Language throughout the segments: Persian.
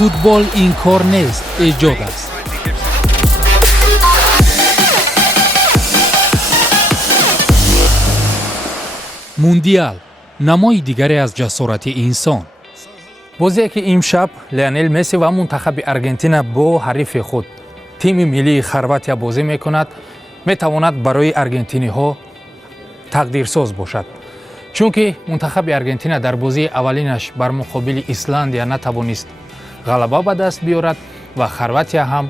فوتبال این کار نیست، ایجاد است. موندیال نمای دیگری از جسارت انسان. بازی که امشب لیونل مسی و منتخب آرژانتین با حریف خود تیم ملی خرواتیا بازی میکند، میتواند برای آرژانتینی ها تقدیرساز باشد، چون که منتخب آرژانتین در بازی اولینش بر مقابل ایسلندیا نتوانست غلبه به دست بیارد و خرواتیا هم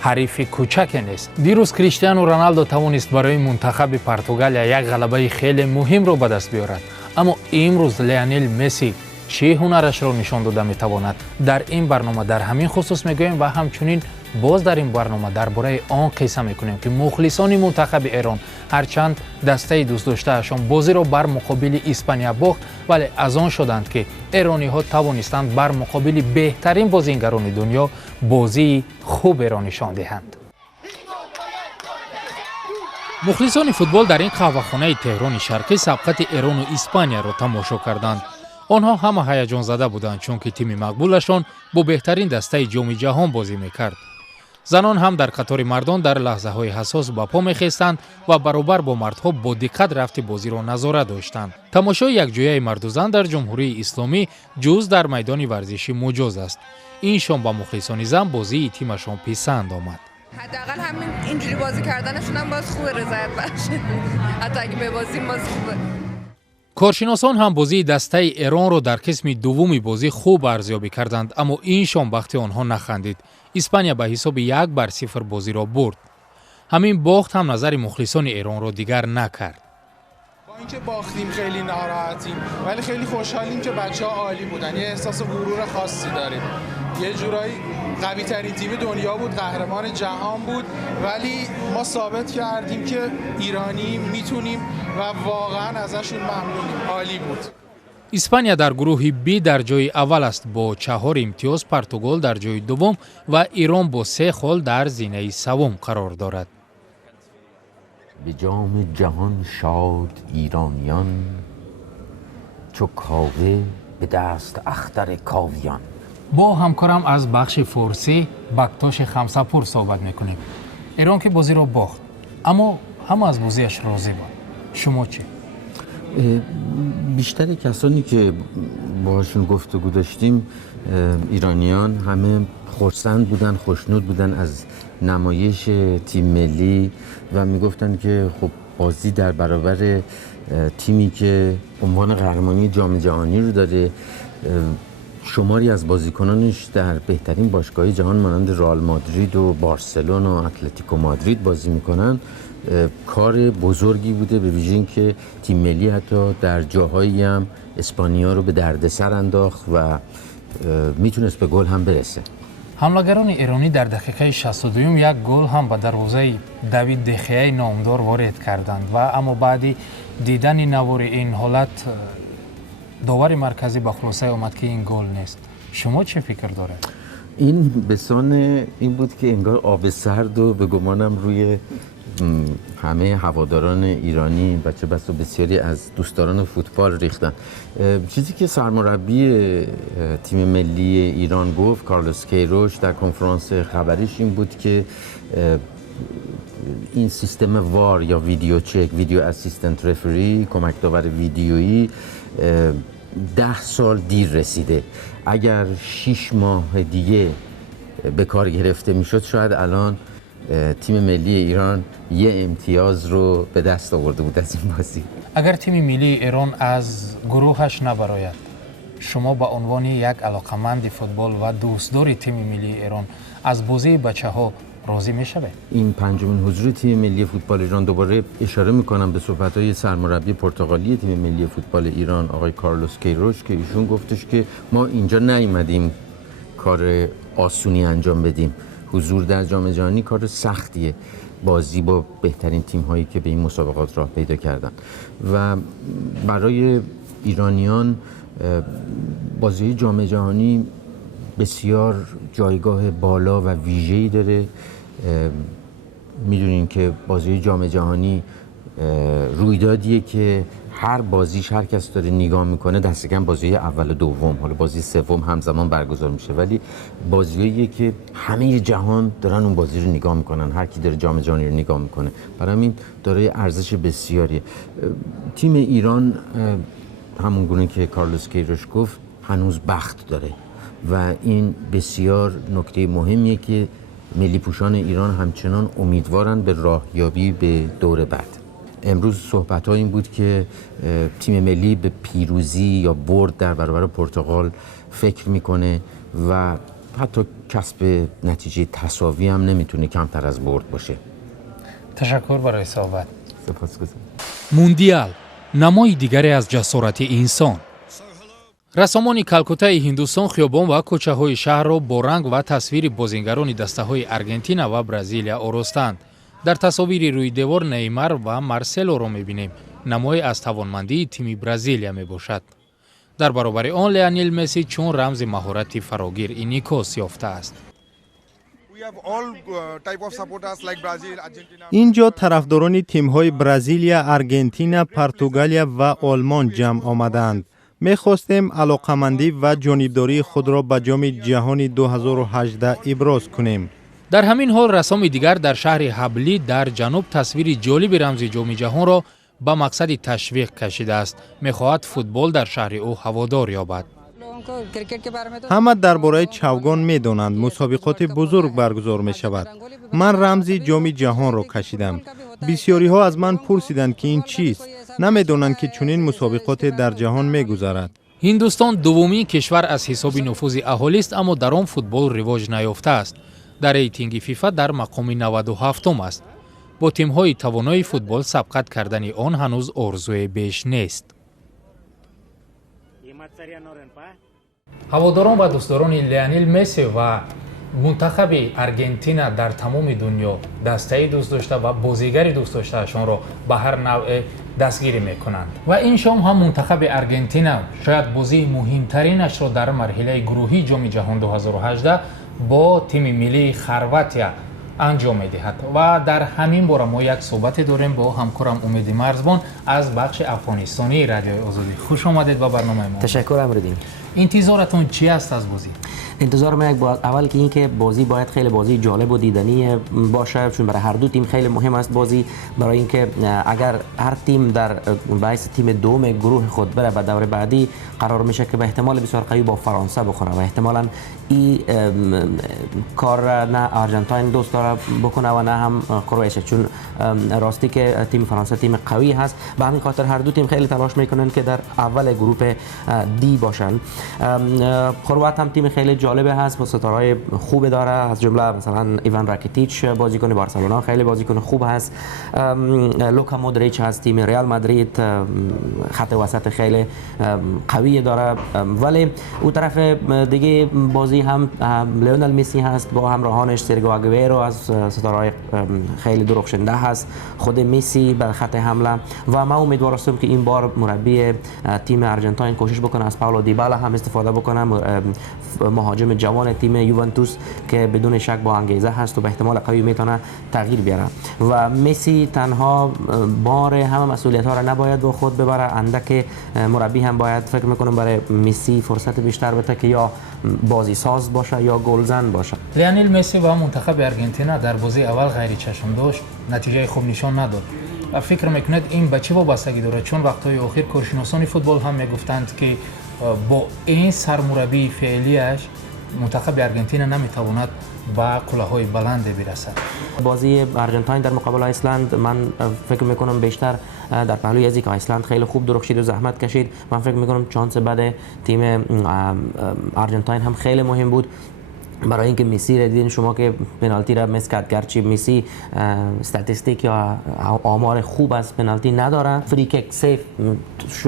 حریف کوچک نیست. دیروز کریستیانو رونالدو توانست برای منتخب پرتغالیا یک غلبه خیلی مهم را به دست بیارد، اما امروز لیونل مسی چه هنرش را نشان داده میتواند؟ در این برنامه در همین خصوص میگوییم و همچنین باز در این برنامه درباره آن قصه میکنیم که مخلصان منتخب ایران هرچند دسته دوست داشتهشان بازی را بر مقابل اسپانیا باخت، ولی از آن شدند که ایرانی ها توانستند بر مقابل بهترین بازیگران دنیا بازی خوب را نشان دهند. مخلصان فوتبال در این قهوه‌خانه تهران شرقی سبقت ایران و اسپانیا را تماشا کردند. آنها همه هیجان زده بودند چون که تیم مقبولشان با بهترین دسته جام جهان بازی میکرد. زنان هم در قطار مردان در لحظه های حساس با پا میخیستند و برابر با مردها با دقت رفت بازی را نظارت داشتند. تماشای یک جویه مرد و زن در جمهوری اسلامی جز در میدان ورزشی مجاز است. این شام با مخلصان زن بازی تیمشان پسند آمد. حداقل همین اینجوری بازی کردنشون هم باز خوبه، رضایت بخشه. حتی اگه ببازیم باز خوبه. کارشناسان هم بازی دسته ایران را در قسم دوم بازی خوب ارزیابی کردند، اما این شام وقت آنها نخندید. اسپانیا به حساب 1-0 بازی را برد. همین باخت هم نظر مخلصان ایران را دیگر نکرد. با اینکه باختیم خیلی ناراحتیم، ولی خیلی خوشحالیم که بچه‌ها عالی بودن. یه احساس غرور خاصی داریم. یه جورایی قوی ترین تیم دنیا بود، قهرمان جهان بود، ولی ما ثابت کردیم که ایرانی میتونیم و واقعا ازشون ممنونیم. عالی بود. اسپانیا در گروه بی در جای اول است با 4 امتیاز، پرتغال در جای دوم و ایران با 3 خال در زینه سوم قرار دارد. به جام جهان شاد ایرانیان، چو کاوه به دست اختر کاویان. با همکارم از بخش فارسی بکتاش خمسه‌پور صحبت میکنیم. ایران که بازی را باخت، اما هم از بازیش راضی بود. شما چی؟ بیشتر کسانی که باهاشون گفتگو داشتیم ایرانیان همه خرسند بودن، خوشنود بودن از نمایش تیم ملی و میگفتن که خب بازی در برابر تیمی که عنوان قهرمانی جام جهانی رو داره، شماری از بازیکنانش در بهترین باشگاه جهان مانند رئال مادرید و بارسلون و اتلتیکو مادرید بازی میکنن، کار بزرگی بوده، به ویژه اینکه تیم ملی حتی در جاهایی هم اسپانیا رو به دردسر انداخت و میتونست به گل هم برسه. حملهگران ایرانی در دقیقه 62 یک گل هم به دروازه دوید دخیای نامدار وارد کردند و اما بعد دیدن نوار این حالت داور مرکزی به خلاصه آمد که این گل نیست. شما چه فکر دارید؟ این بسان این بود که انگار آب سرد و به گمانم روی همه هواداران ایرانی و چه بسا بسیاری از دوستداران فوتبال ریختن. چیزی که سرمربی تیم ملی ایران گفت، کارلوس کیروش، در کنفرانس خبریش این بود که این سیستم وار یا ویدیو چک، ویدیو اسیستنت رفری، کمک داور ویدیویی 10 سال دیر رسیده. اگر 6 ماه دیگه به کار گرفته میشد شاید الان تیم ملی ایران یه امتیاز رو به دست آورده بود از این بازی. اگر تیم ملی ایران از گروهش نبراید، شما به عنوان یک علاقمند فوتبال و دوستدار تیم ملی ایران از بازی بچه‌ها راضی میشوید؟ این پنجمین حضور تیم ملی فوتبال ایران، دوباره اشاره میکنم به صحبت‌های سرمربی پرتغالی تیم ملی فوتبال ایران آقای کارلوس کیروش که ایشون گفتش که ما اینجا نیومدیم کار آسونی انجام بدیم. حضور در جام جهانی کار سختیه، بازی با بهترین تیم‌هایی که به این مسابقات راه پیدا کردن و برای ایرانیان بازی جام جهانی بسیار جایگاه بالا و ویژه‌ای داره. میدونین که بازی جام جهانی رویدادیه که هر بازیش هر کس داره نگاه میکنه دست کم بازی اول و دوم، حالا بازی سوم همزمان برگزار میشه، ولی بازیاییه که همه جهان دارن اون بازی رو نگاه میکنن، هر کی داره جام جهانی رو نگاه میکنه، برای همین داره ارزش بسیاریه. تیم ایران همون گونه که کارلوس کیروش گفت هنوز بخت داره و این بسیار نکته مهمیه که ملی پوشان ایران همچنان امیدوارن به راهیابی به دور بعد. امروز صحبت‌ها این بود که تیم ملی به پیروزی یا برد در برابر پرتغال فکر میکنه و حتی کسب نتیجه تساوی هم نمیتونه کمتر از برد باشه. تشکر برای صحبت. سپاسگزارم. موندیال نمای دیگری از جسارت انسان. رسامانی کلکوتای هندوستان خیابان و کوچه‌های شهر را با رنگ و تصویر بازیگران دسته‌های آرژانتین و برزیلیا آراستند. در تصاویر روی دیوار نیمار و مارسلو را می‌بینیم. نمای از توانمندی تیم برزیلیا میباشد. در برابر آن لیونل مسی چون رمز مهارت فراگیر اینیکوس یافته است. اینجا طرفداران تیم‌های برزیلیا، آرژانتین، پرتغالیا و آلمان جمع آمدند. می‌خواستیم علاقمندی و جانبداری خود را به جام جهانی 2018 ابراز کنیم. در همین حال رسام دیگر در شهر حبلی در جنوب تصویر جالب رمز جام جهان را با مقصد تشویق کشیده است. می‌خواهد فوتبال در شهر او هوادار یابد. همه درباره چوگان می‌دانند مسابقات بزرگ برگزار می‌شود. من رمز جام جهان را کشیدم. بسیاری‌ها از من پرسیدند که این چیست؟ نمی‌دانند که چنین مسابقات در جهان می‌گذرد. هندوستان دومین کشور از حساب نفوذ اهالی است، اما در آن فوتبال رواج نیافته است. در ریتینگ فیفا در مقام 97 است. با تیم‌های توانای فوتبال سبقت کردن آن هنوز آرزوی بیش نیست. هواداران و دوستداران لیونل مسی و منتخب آرژانتین در تمام دنیا دسته دوست داشته و بازیگر دوست داشتهشان را به هر نوع دستگیری میکنند و این شام هم منتخب آرژانتین شاید بازی مهمترینش را در مرحله گروهی جام جهان 2018 با تیم ملی خرواتیا انجام میدهد و در همین باره ما یک صحبت داریم با همکارم امید مرزبان از بخش افغانستانی رادیوی آزادی. خوش آمدید به برنامه ما. تشکر امردین. انتظارتون چی است از بازی؟ انتظار ما اول که این که بازی باید خیلی بازی جالب و دیدنی باشه، چون برای هر دو تیم خیلی مهم است بازی، برای اینکه اگر هر تیم در باعث تیم دوم گروه خود بره به دور بعدی قرار میشه که به احتمال بسیار قوی با فرانسه بخوره و احتمالاً این کار نه آرژانتین دوست داره بکنه و نه هم کرواتیا، چون راستی که تیم فرانسه تیم قوی هست. به همین خاطر هر دو تیم خیلی تلاش میکنن که در اول گروه دی باشن. کروات هم تیم خیلی جالبه هست، با ستاره‌های خوب داره، از جمله مثلا ایوان راکیتیچ بازیکن بارسلونا خیلی بازیکن خوب هست، لوکا مودریچ هست تیم رئال مادرید، خط وسط خیلی قوی داره. ولی اون طرف دیگه بازی هم لیونل مسی هست با همراهانش سرگیو آگوئرو از ستاره‌های خیلی درخشنده هست، خود مسی به خط حمله و ما امیدوار هستم که این بار مربی تیم آرژانتین کوشش بکنه از پائولو دیبالا هم استفاده بکنه، مهاجم جوان تیم یوونتوس که بدون شک با انگیزه هست و به احتمال قوی میتونه تغییر بیاره و مسی تنها بار همه مسئولیت ها را نباید با خود ببره. اندک مربی هم باید فکر میکنم برای مسی فرصت بیشتر بده که یا بازی ساز باشه یا گلزن باشه. لیونل مسی و منتخب آرژانتین در بازی اول غیر چشم داشت، نتیجه خوب نشان نداد. و فکر میکنید این به چه وابستگی داره؟ چون وقتهای اخیر کارشناسان فوتبال هم میگفتند که با این سرمربی فعلیش منتخب آرژانتین نمیتواند با کلاه‌های بلند برسد. بازی آرژانتین در مقابل ایسلند من فکر میکنم بیشتر در پهلوی از اینکه ایسلند خیلی خوب درخشید و زحمت کشید، من فکر میکنم چانس بعد تیم آرژانتین هم خیلی مهم بود. برای اینکه مسی را دیدین شما که پنالتی را مس کرد، گرچه مسی استاتستیک یا آمار خوب از پنالتی نداره، فری کیک سیف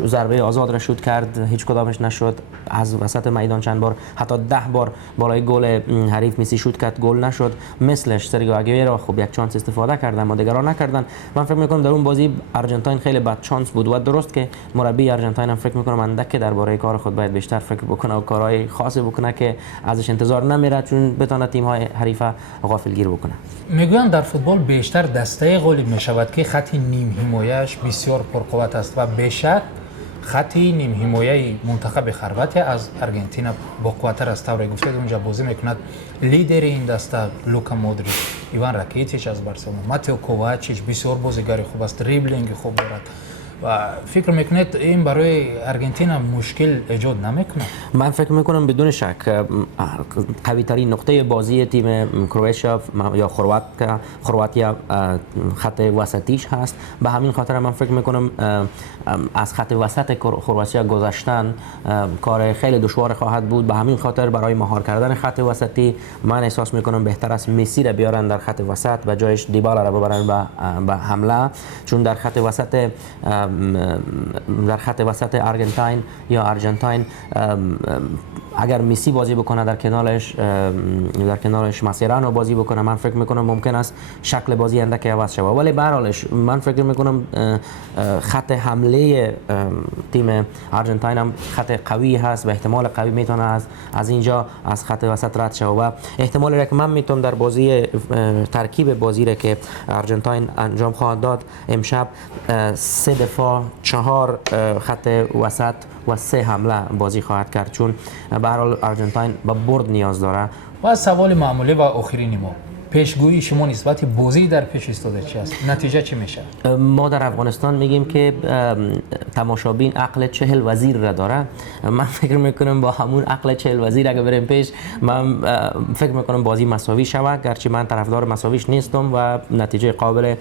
ضربه آزاد را شوت کرد، هیچ کدامش نشد، از وسط میدان چند بار حتی 10 بار بالای گل حریف مسی شوت کرد، گل نشد. مثلش سرگیو آگوئرو خب یک چانس استفاده کردن ما دیگران نکردن. من فکر میکنم در اون بازی آرژانتین خیلی بد چانس بود و درست که مربی آرژانتین هم فکر میکنم اندک درباره کار خود باید بیشتر فکر بکنه و کارهای خاصی بکنه که ازش انتظار نمیره میده چون بتونه تیم های حریف غافلگیر بکنه. میگویند در فوتبال بیشتر دسته غالب می شود که خط نیم حمایه‌اش بسیار پرقوت است و بیشک خط نیم حمایه منتخب خرواتی از آرژانتین با قوت‌تر است. طوری گفته اونجا بازی میکند لیدر این دسته لوکا مودریچ، ایوان راکیتیچ از بارسلونا، ماتئو کوواچیچ بسیار بازیگر خوب است، دریبلینگ خوب دارد و فکر میکنید این برای آرژانتین مشکل ایجاد نمیکنه؟ من فکر میکنم بدون شک قوی ترین نقطه بازی تیم کرواتیا یا خرواتیا خط وسطیش هست. به همین خاطر من فکر میکنم از خط وسط کرواتیا گذشتن کار خیلی دشوار خواهد بود. به همین خاطر برای مهار کردن خط وسطی من احساس میکنم بهتر است مسی را بیارن در خط وسط و جایش دیبالا را ببرن به حمله، چون در خط وسط آرژانتین اگر مسی بازی بکنه در کنارش ماسیرانو بازی بکنه، من فکر میکنم ممکن است شکل بازی اندک عوض شود. ولی به هر حالش من فکر میکنم خط حمله تیم آرژانتین هم خط قوی هست و احتمال قوی میتونه از اینجا از خط وسط رد شود و احتمالی را که من میتونم در بازی ترکیب بازی را که آرژانتین انجام خواهد داد امشب 3 دفاع 4 خط وسط و 3 حمله بازی خواهد کرد، چون به هر حال آرژانتین به برد نیاز داره. و سوال معمولی و آخرین ما، پیشگویی شما نسبت بازی در پیش ایستاده چی است؟ نتیجه چی میشه؟ ما در افغانستان میگیم که تماشابین عقل 40 وزیر را داره. من فکر میکنم با همون عقل 40 وزیر اگه بریم پیش، من فکر میکنم بازی مساوی شود، گرچه من طرفدار مساویش نیستم و نتیجه قابل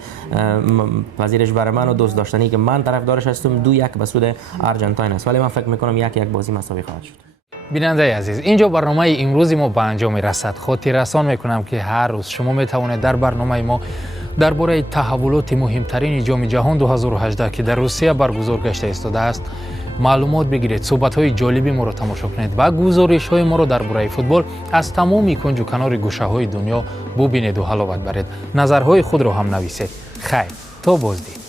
پذیرش برای من و دوست داشتنی که من طرفدارش هستم 2-1 به سود آرژانتین است، ولی من فکر میکنم 1-1 بازی مساوی خواهد شد. بیننده عزیز، اینجا برنامه امروزی ما به انجام رسد. خاطر رسان میکنم که هر روز شما میتوانید در برنامه ما درباره تحولات مهمترین جام جهان 2018 که در روسیه برگزار گشته ایستاده است معلومات بگیرید، صحبت‌های جالبی ما رو تماشا کنید و گزارش‌های ما رو درباره فوتبال از تمام کنج و کنار گوشه‌های دنیا ببینید و حلاوت برید. نظرهای خود رو هم نویسید. خیر تا بازدید.